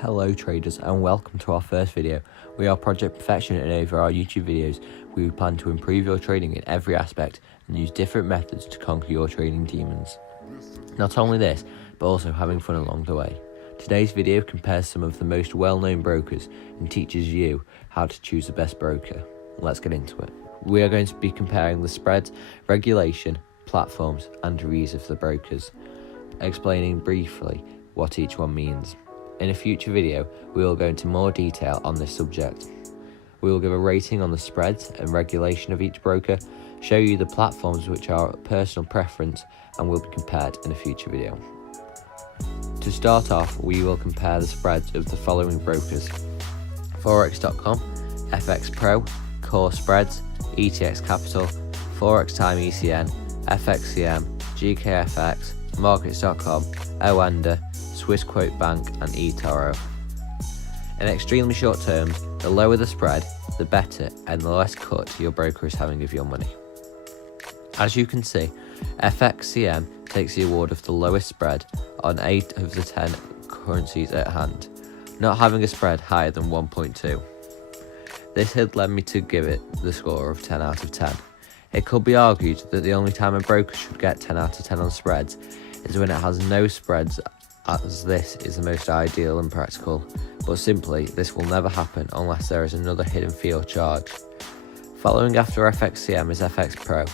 Hello traders and welcome to our first video. We are Project Perfection, and over our YouTube videos we plan to improve your trading in every aspect and use different methods to conquer your trading demons. Not only this, but also having fun along the way. Today's video compares some of the most well-known brokers and teaches you how to choose the best broker. Let's get into it. We are going to be comparing the spreads, regulation, platforms and reviews of the brokers, explaining briefly what each one means. In a future video, we will go into more detail on this subject. We will give a rating on the spreads and regulation of each broker, show you the platforms which are personal preference and will be compared in a future video. To start off, we will compare the spreads of the following brokers: Forex.com, FX Pro, Core Spreads, ETX Capital, Forex Time ECN, FXCM, GKFX, Markets.com, Oanda, Swissquote Bank and eToro. In extremely short terms, the lower the spread, the better and the less cut your broker is having of your money. As you can see, FXCM takes the award of the lowest spread on 8 of the 10 currencies at hand, not having a spread higher than 1.2. This had led me to give it the score of 10 out of 10. It could be argued that the only time a broker should get 10 out of 10 on spreads is when it has no spreads, as this is the most ideal and practical, but simply this will never happen unless there is another hidden fee or charge. Following after FXCM is FX Pro.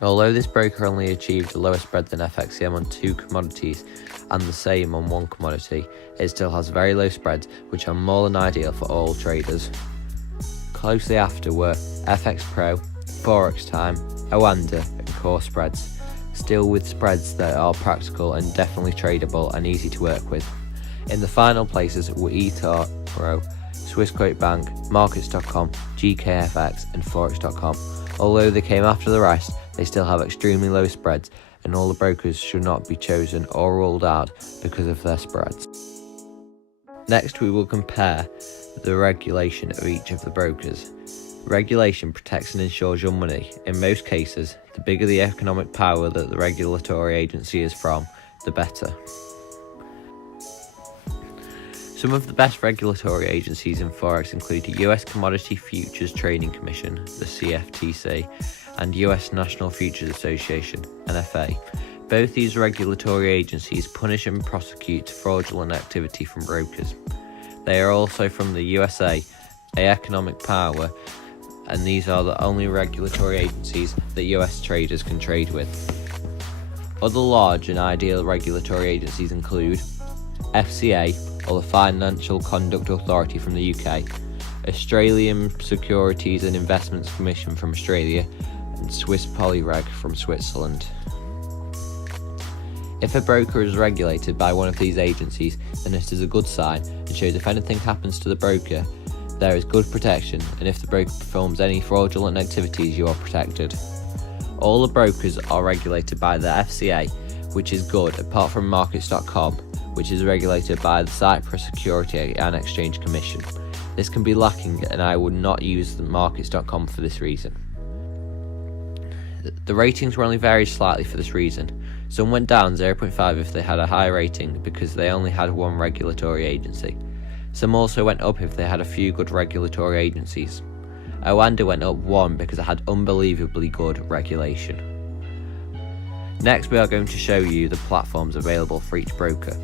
Although this broker only achieved a lower spread than FXCM on 2 commodities and the same on 1 commodity, it still has very low spreads which are more than ideal for all traders. Closely after were FX Pro, Forex Time, Oanda and Core Spreads, still with spreads that are practical and definitely tradable and easy to work with. In the final places were eToro, Swissquote Bank, Markets.com, GKFX and Forex.com. Although they came after the rest, they still have extremely low spreads, and all the brokers should not be chosen or ruled out because of their spreads. Next, we will compare the regulation of each of the brokers. Regulation protects and insures your money. In most cases, the bigger the economic power that the regulatory agency is from, the better. Some of the best regulatory agencies in Forex include the US Commodity Futures Trading Commission, the CFTC, and US National Futures Association, NFA. Both these regulatory agencies punish and prosecute fraudulent activity from brokers. They are also from the USA, an economic power, and these are the only regulatory agencies that US traders can trade with. Other large and ideal regulatory agencies include FCA, or the Financial Conduct Authority from the UK, Australian Securities and Investments Commission from Australia, and Swiss Polyreg from Switzerland. If a broker is regulated by one of these agencies, then it is a good sign and shows if anything happens to the broker, there is good protection, and if the broker performs any fraudulent activities, you are protected. All the brokers are regulated by the FCA, which is good, apart from Markets.com, which is regulated by the Cyprus Security and Exchange Commission. This can be lacking, and I would not use the Markets.com for this reason. The ratings were only varied slightly for this reason. Some went down 0.5 if they had a high rating because they only had one regulatory agency. Some also went up if they had a few good regulatory agencies. Oanda went up 1 because it had unbelievably good regulation. Next, we are going to show you the platforms available for each broker.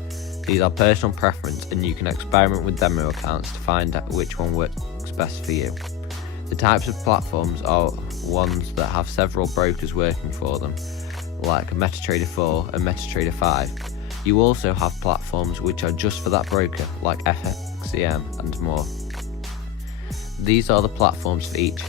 These are personal preference, and you can experiment with demo accounts to find out which one works best for you. The types of platforms are ones that have several brokers working for them, like MetaTrader 4 and MetaTrader 5. You also have platforms which are just for that broker, like FXCM and more. These are the platforms for each.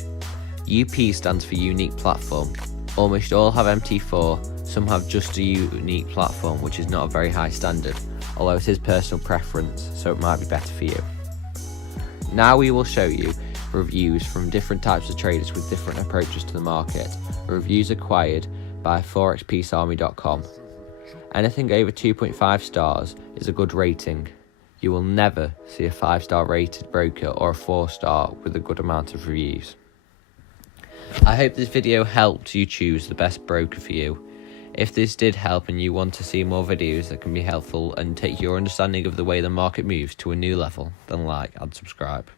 UP stands for Unique Platform. Almost all have MT4, some have just a unique platform, which is not a very high standard, although it is personal preference, so it might be better for you. Now we will show you reviews from different types of traders with different approaches to the market. Reviews acquired by forexpeacearmy.com. Anything over 2.5 stars is a good rating. You will never see a 5-star rated broker or a 4-star with a good amount of reviews. I hope this video helped you choose the best broker for you. If this did help and you want to see more videos that can be helpful and take your understanding of the way the market moves to a new level, then like and subscribe.